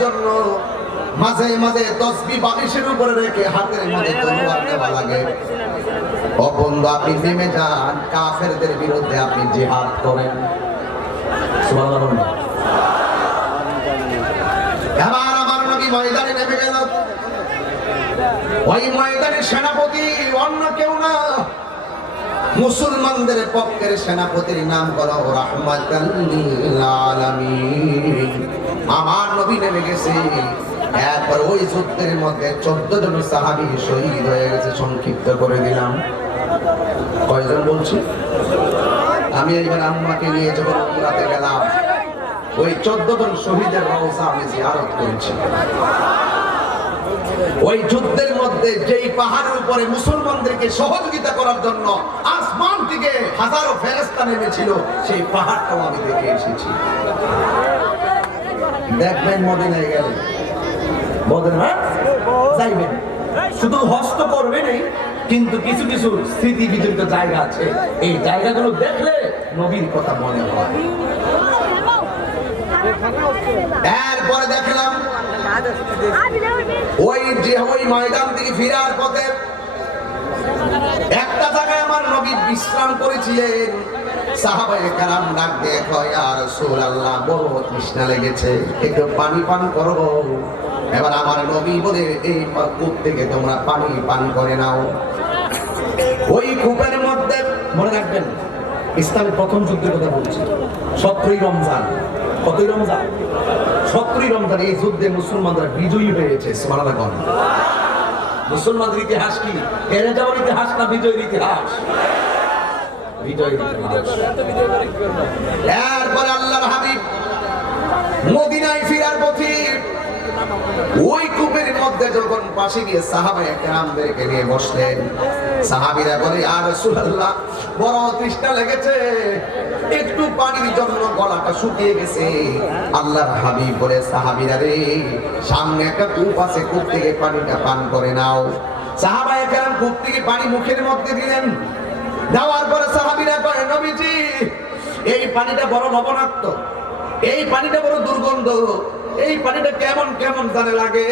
জন্য মাঝে মাঝে তসবি বালিশের উপরে রেখে হাতের মধ্যে তলোয়ার নেওয়া লাগে। বন্ধু, আপনি নেমে যান। কাফেরদের বিরুদ্ধে আপনি জিহাদ করেন। সেনাপতি অন্য কেউ না। মুসলমানদের পক্ষের সেনাপতির নাম আলামিন। আমার নবী নেমে গেছে। একবার ওই যুদ্ধের মধ্যে চোদ্দ জন সাহাবি শহীদ হয়ে গেছে, সংক্ষিপ্ত করে দিলাম। কয়জন বলছি? আমি এইবার আম্মাকে নিয়ে যখন উমরাতে গেলাম, ওই চোদ্দ জন শহীদের রওজা আমি জিয়ারত করেছি। ওই যুদ্ধের মধ্যে যেই পাহাড়ের উপরে মুসলমানদেরকে সহযোগিতা করার জন্য আসমান থেকে হাজারো ফেরেস্তা নেমেছিল, সেই পাহাড়টাও আমি দেখে এসেছি। দেখবেন মদিনায় গেলে। মদিনা যাইবেন। শুধু হস্ত করবেনই কিন্তু কিছু কিছু স্মৃতি বিজড়িত জায়গা আছে। এই জায়গাগুলো দেখলে নবীর কথা মনে হয়। এরপরে দেখলাম যে ওই ময়দান থেকে ফেরার পথে একটা জায়গায় আমার নবী বিশ্রাম করেছিলেন। সাহাবায়ে কারাম ডাক পানি পান করো। এবার আমার নবী বলে, এই কূপ থেকে তোমরা পানি পান করে নাও। ওই কূপের মধ্যে, মনে রাখবেন প্রথম যুদ্ধের কথা বলছি, সতেরোই রমজান। কতই রমজান? সতেরোই রমজান এই যুদ্ধে মুসলমানরা বিজয়ী হয়েছে স্মরণাগণ মুসলমানদের ইতিহাস কি? হেরে যাওয়ার ইতিহাস না বিজয়ীর ইতিহাস? আল্লাহ হাবিব মদিনায় ফিরার পথে ওই মধ্যে যখন পাশে গিয়ে সাহাবায়ে কেরামদেরকে নিয়ে বসলেন, সাহাবীরা বলে আর রাসূলুল্লাহ, বড় তৃষ্ণা লেগেছে। একটু পানির জন্য গলাটা শুকিয়ে গেছে। আল্লাহর হাবিব বলে, সাহাবীরা রে, সামনে একটা কূপ আছে, কূপ থেকে পানিটা পান করে নাও। সাহাবায়ে কেরাম কূপ থেকে পানি মুখের মধ্যে দিলেন। দেওয়ার পরে সাহাবীরা কয়, নবীজি, এই পানিটা বড় লবণাক্ত, এই পানিটা বড় দুর্গন্ধ, এই পানিটা কেমন কেমন জানে লাগে?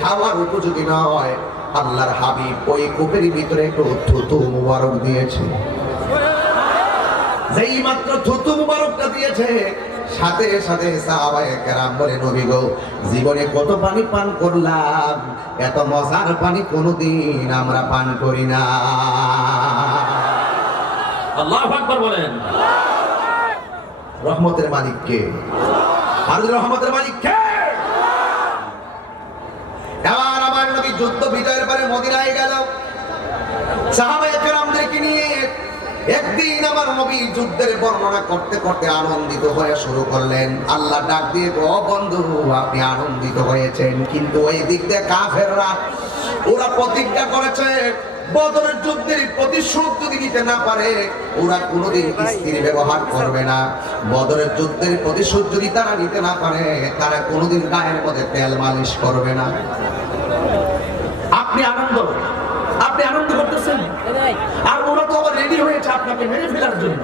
খাওয়ার উপযোগী নয়। আল্লাহর হাবিব ওই কূপের ভিতরে একটু থুতু মুবারক দিয়েছে। যেই মাত্র থুতু মুবারকটা দিয়েছে সাথে সাথে সাহাবায়ে কেরাম বলে নবী গো জীবনে কত পানি পান করলাম এত মজার পানি কোনোদিন আমরা পান করি না। আল্লাহ আকবার বলেন। রহমতের মালিক কে আর রহমতের মালিক কে এবার আমার নবী যুদ্ধ বিজয়ের পরে মদিনায় গেল সাহাবায়ে কেরামদেরকে নিয়ে একদিন আমার নবী যুদ্ধের বর্ণনা করতে করতে আনন্দিত হয়ে শুরু করলেন। আল্লাহ ডাক দিয়ে, ও বন্ধু, আপনি আনন্দিত হয়েছেন। কিন্তু ওই দিক দিয়ে কাফেররা, ওরা প্রতিজ্ঞা করেছে, বদরের যুদ্ধের প্রতিশোধ যদি নিতে না পারে, ওরা কোনোদিন স্ত্রী ব্যবহার করবে না। বদরের যুদ্ধের প্রতিশোধ যদি তারা নিতে না পারে, তারা কোনোদিন গায়ের মধ্যে তেল মালিশ করবে না। আপনি আনন্দ আপনি আনন্দ করতেছেন? আর ওরা তো আবার রেডি হয়েছে আপনাকে মেরে ফেলার জন্য।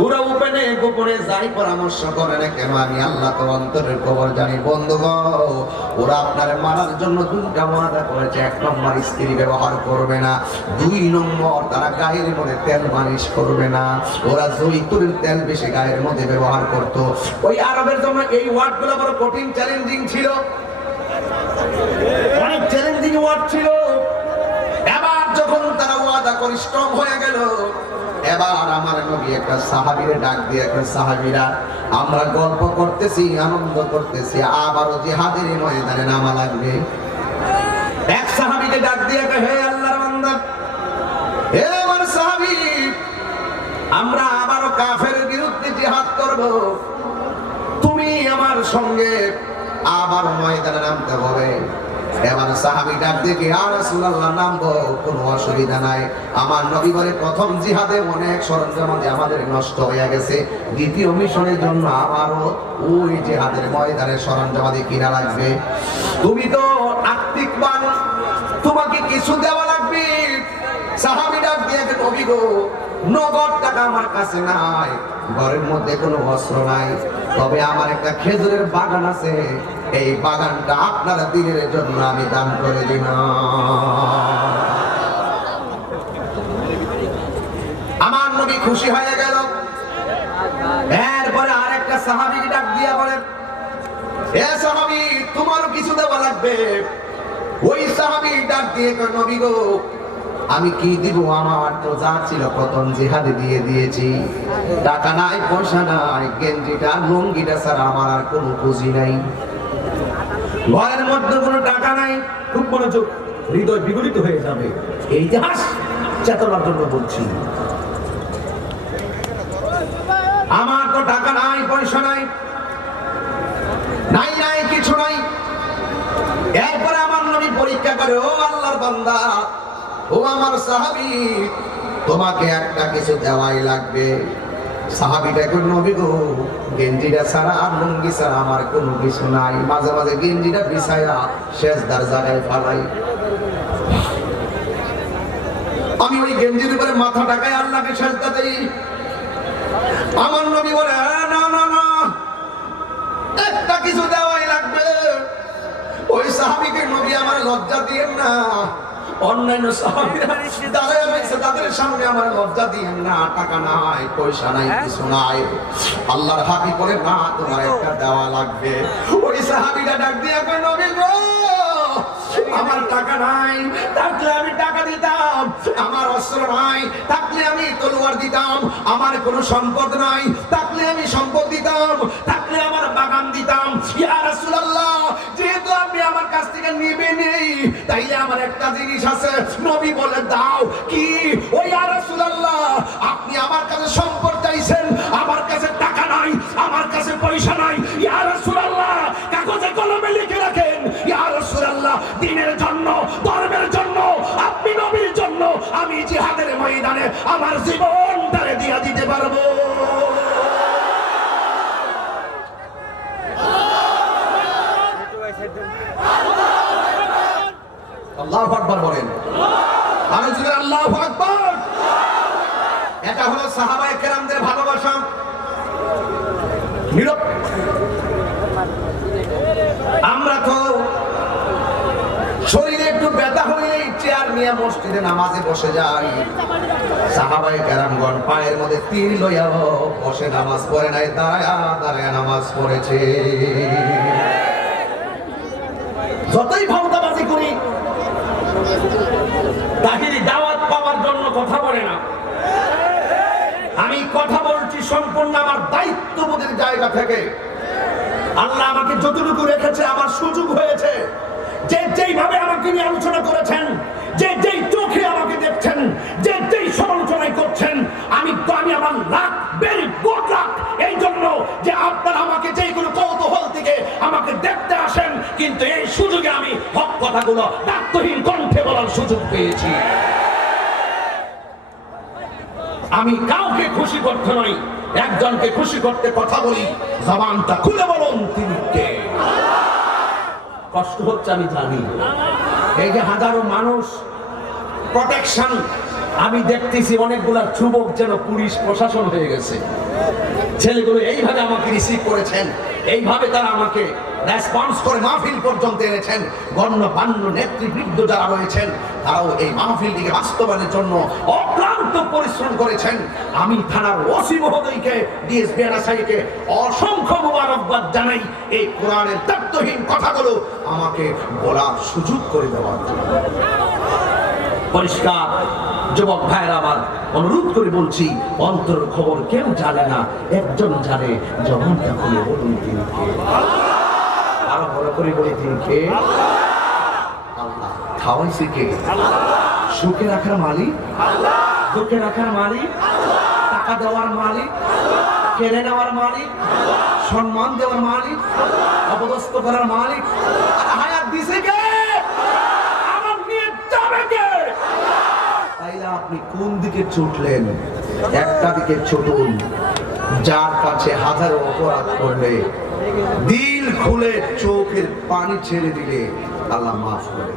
ওরা উপেনে গোপনে যাই পরামর্শ করে না কেন, আমি আল্লাহ তো অন্তরের খবর জানি বন্ধু ওরা আপনার মারার জন্য দুইটা ওয়াদা করেছে, এক নম্বর স্ত্রী ব্যবহার করবে না, দুই নম্বর তারা গায়ের মধ্যে তেল মালিশ করবে না। ওরা জৈতুরের তেল বেশি গায়ের মধ্যে ব্যবহার করত। ওই আরবের জন্য এই ওয়ার্ডগুলো বড় কঠিন চ্যালেঞ্জিং ছিল। অনেক চ্যালেঞ্জিং ওয়ার্ড ছিল। এবার যখন তারা ওয়াদা করে স্ট্রং হয়ে গেল এবার আমার নবী একটা সাহাবীরে ডাক দিয়ে একটা সাহাবীরা, আমরা গল্প করতেছি, আনন্দ করতেছি, আবারও জিহাদের এই ময়দানে নামা লাগবে। এক সাহাবীকে ডাক দিয়ে হে আল্লাহর বান্দা, হে আমার সাহাবী, আমরা আবারও কাফের বিরুদ্ধে জিহাদ করব। সঙ্গে আবার ময়দানে নামতে হবে। এবার সাহাবি ডাক দেখে আর রাসূলুল্লাহ নামবো কোনো অসুবিধা নাই। আমার নবী বলে, প্রথম জিহাদে অনেক সরঞ্জাম আমাদের নষ্ট হয়ে গেছে। দ্বিতীয় মিশনের জন্য আবারও ওই জিহাদের ময়দানের সরঞ্জাম আমাদের কিনা লাগবে? তুমি তো আত্মিকবান তোমাকে কিছু দেওয়া লাগবে? সাহাবি ডাক দিয়ে নবী গো, নগদ টাকা আমার কাছে নাই, ঘরের মধ্যে কোনো অস্ত্র নাই, তবে আমার একটা খেজুরের বাগান আছে এই বাগানটা আপনারা দিনের জন্য আমি দান করে দিলাম। আমার নবী খুশি হয়ে গেল। এরপরে আরেকটা সাহাবি ডাক দিয়া বলে, এ সাহাবি তোমারও কিছু দেওয়া লাগবে? ওই সাহাবি ডাক দিয়ে নবী গো, আমি কি দিব? আমার তো যা ছিল প্রথম জিহাদে দিয়ে দিয়েছি। টাকা নাই, পয়সা নাই, গেঞ্জিটা, লুঙ্গিটা ছাড়া আমার আর কোনো পুঁজি নাই। ঘরের মধ্যে কোনো টাকা নাই, খুব মনোযোগ, হৃদয় বিগলিত হয়ে যাবে। এই ইতিহাস চেতনার জন্য বলছি। আমার তো টাকা নাই, পয়সা নাই নাই নাই, কিছু নাই। এরপরে আমার নবী পরীক্ষা করে, ও আল্লাহর বান্দা, ও আমার সাহাবি, তোমাকে একটা কিছু দেওয়াই লাগবে। সাহাবিটা কই নবী গো গেঞ্জিটা ছাড়া আর লুঙ্গি ছাড়া আমার কোনো কিছু নাই। মাঝে মাঝে গেঞ্জিটা বিছায়া শেষ দার ফালাই। আমি ওই গেঞ্জির উপরে মাথা টাকায় আল্লাহকে সেজদা দেই। আমার নবী বলে "আ, না না না একটা কিছু দেওয়াই লাগবে। ওই সাহাবিকে নবী আমার লজ্জা দিয়েন না। অন্যান্য সাহাবিরা দাঁড়ায় রয়েছে তাদের সামনে আমার লজ্জা দিয়েন না টাকা নাই পয়সা নাই কিছু নাই। আল্লাহর হাবি বলে না তোমার একটা দেওয়া লাগবে। ওই সাহাবিরা ডাক দিয়ে কয় নবী গো আমার টাকা নাই থাকলে আমি টাকা দিতাম আমার অস্ত্র নাই থাকলে আমি তলোয়ার দিতাম আমার কোনো সম্পদ নাই থাকলে আমি সম্পদ দিতাম থাকলে আমার বাগান দিতাম। ইয়া রাসূলুল্লাহ কাছ থেকে নিবে নেই তাইলে আমার একটা জিনিস আছে। নবী বলে, দাও। কি? ওই ইয়া আপনি আমার কাছে সম্পদ চাইছেন, আমার কাছে টাকা নাই, আমার কাছে পয়সা নাই। ইয়া রাসূলুল্লাহ, কাগজে কলমে লিখে রাখেন। ইয়া রাসূলুল্লাহ, দিনের জন্য, ধর্মের জন্য, আপনি নবীর জন্য আমি জিহাদের ময়দানে আমার জীবনটারে দিয়া দিতে পারব। আল্লাহু আকবার বলেন। আমি জুড়ে আল্লাহু আকবার। এটা হলো সাহাবায়ে কেরামদের ভালোবাসা। আমরা তো শরীরে একটু ব্যথা হইলেই চেয়ার নিয়ে মসজিদে নামাজে বসে যাই। সাহাবায়ে কেরামগণ পায়ের মধ্যে তীর লইয়া বসে নামাজ পড়ে নাই, দাঁড়ায়া দাঁড়ায়া নামাজ পড়েছে। যতই ভাবতাবাজি করি তাহিরি দাওয়াত পাওয়ার জন্য কথা বলে না। আমি কথা বলছি সম্পূর্ণ আমার দায়িত্ববোধের জায়গা থেকে। আল্লাহ আমাকে যতটুকু রেখেছে, আমার সুযোগ হয়েছে। যে যেইভাবে আমাকে নিয়ে আলোচনা করেছেন, যে যেই চোখে আমাকে দেখছেন, যে যেই সমালোচনায় করছেন, আমি তো আমি আমার লাখ বেরি গুড লাখ এই জন্য যে আপনারা আমাকে যেই কোনো কৌতূহল থেকে আমাকে দেখতে আসেন, কিন্তু এই সুযোগে আমি হক কথাগুলো দায়িত্বহীন সুযোগ পেয়েছি। আমি কাউকে খুশি করতে নই, একজনকে খুশি করতে কথা বলি, জবানটা খুলে বলুন তিনি কে। কষ্ট হচ্ছে, আমি জানি। এই যে হাজারো মানুষ প্রোটেকশন আমি দেখতেছি অনেকগুলা যুবক যেন পুলিশ প্রশাসন হয়ে গেছে। ছেলেগুলো এইভাবে আমাকে রিসিভ করেছেন, এইভাবে তারা আমাকে রেসপন্স করে মাহফিল পর্যন্ত এনেছেন। গণ্যমান্য নেতৃবৃন্দ যারা রয়েছেন, তারাও এই মাহফিলটিকে বাস্তবায়নের জন্য অক্লান্ত পরিশ্রম করেছেন। আমি থানার ওসি মহোদয়কে ডিএসপি আনাসাইকে অসংখ্য মুবারকবাদ জানাই এই কোরআনের তত্ত্বহীন কথাগুলো আমাকে বলার সুযোগ করে দেওয়ার জন্য। পরিষ্কার, যুবক ভাইয়ের, আমার অনুরোধ করে বলছি অন্তর খবর কেউ জানে না, একজন জানে, জবানটা খুলে বলুন তিনি বড় করে বলি তিনি কে আল্লাহ সুখে রাখার মালিক। দুঃখে রাখার মালিক। টাকা দেওয়ার মালিক। কেড়ে নেওয়ার মালিক। সম্মান দেওয়ার মালিক। অপদস্থ করার মালিক। হায়াত দিছে কে? তাইলে আপনি কোন দিকে ছুটলেন? একটা দিকে ছুটুন। যার কাছে হাজারো অপরাধ করলে দিল খুলে চোখের পানি ছেড়ে দিলে আল্লাহ মাফ করে।